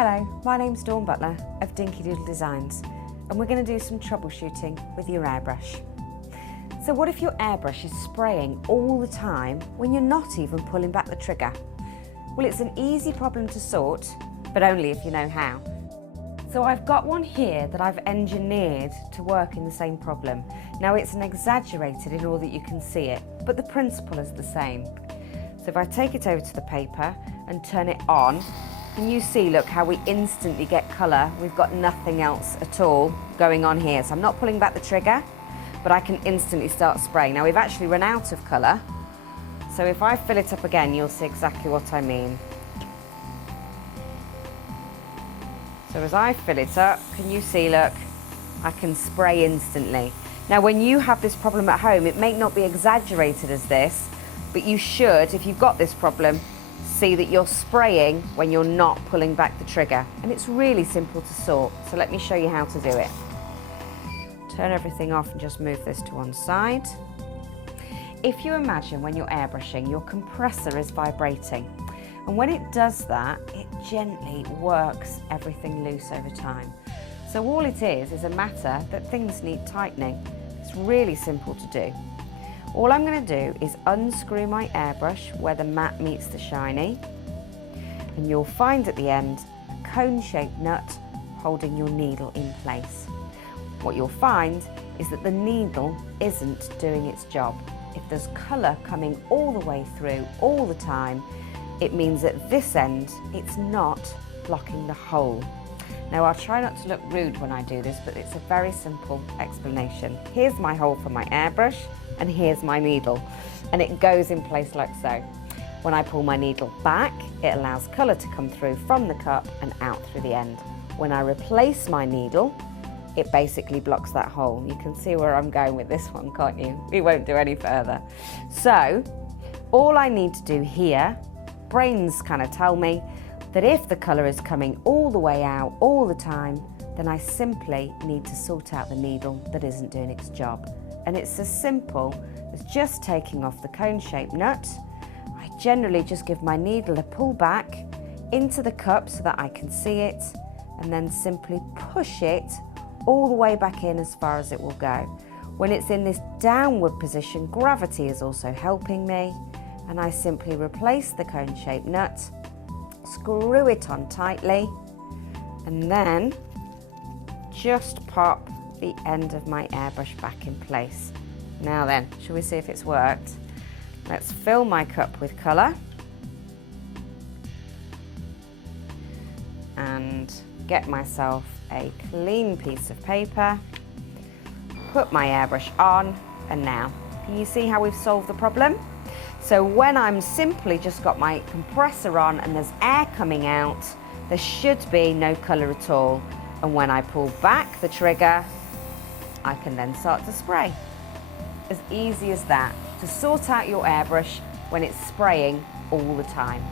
Hello, my name's Dawn Butler of Dinkydoodle Designs, and we're going to do some troubleshooting with your airbrush. So what if your airbrush is spraying all the time when you're not even pulling back the trigger? Well, it's an easy problem to sort, but only if you know how. So I've got one here that I've engineered to work in the same problem. Now it's an exaggerated in order that you can see it, but the principle is the same. So if I take it over to the paper and turn it on, can you see, look, how we instantly get colour? We've got nothing else at all going on here. So I'm not pulling back the trigger, but I can instantly start spraying. Now we've actually run out of colour. So if I fill it up again, you'll see exactly what I mean. So as I fill it up, can you see, look, I can spray instantly. Now when you have this problem at home, it may not be exaggerated as this, but you should, if you've got this problem, see that you're spraying when you're not pulling back the trigger. And it's really simple to sort. So let me show you how to do it. Turn everything off and just move this to one side. If you imagine when you're airbrushing, your compressor is vibrating. And when it does that, it gently works everything loose over time. So all it is a matter that things need tightening. It's really simple to do. All I'm going to do is unscrew my airbrush where the matte meets the shiny, and you'll find at the end a cone-shaped nut holding your needle in place. What you'll find is that the needle isn't doing its job. If there's colour coming all the way through all the time, it means at this end it's not blocking the hole. Now I'll try not to look rude when I do this, but it's a very simple explanation. Here's my hole for my airbrush, and here's my needle, and it goes in place like so. When I pull my needle back, it allows colour to come through from the cup and out through the end. When I replace my needle, it basically blocks that hole. You can see where I'm going with this one, can't you? We won't do any further. So all I need to do here, brains kind of tell me that if the colour is coming all the way out all the time, then I simply need to sort out the needle that isn't doing its job. And it's as simple as just taking off the cone-shaped nut. I generally just give my needle a pull back into the cup so that I can see it, and then simply push it all the way back in as far as it will go. When it's in this downward position, gravity is also helping me, and I simply replace the cone-shaped nut, screw it on tightly, and then just pop the end of my airbrush back in place. Now then, shall we see if it's worked? Let's fill my cup with colour and get myself a clean piece of paper, put my airbrush on, and now, can you see how we've solved the problem? So when I'm simply just got my compressor on and there's air coming out, there should be no colour at all. And when I pull back the trigger, I can then start to spray. As easy as that, to sort out your airbrush when it's spraying all the time.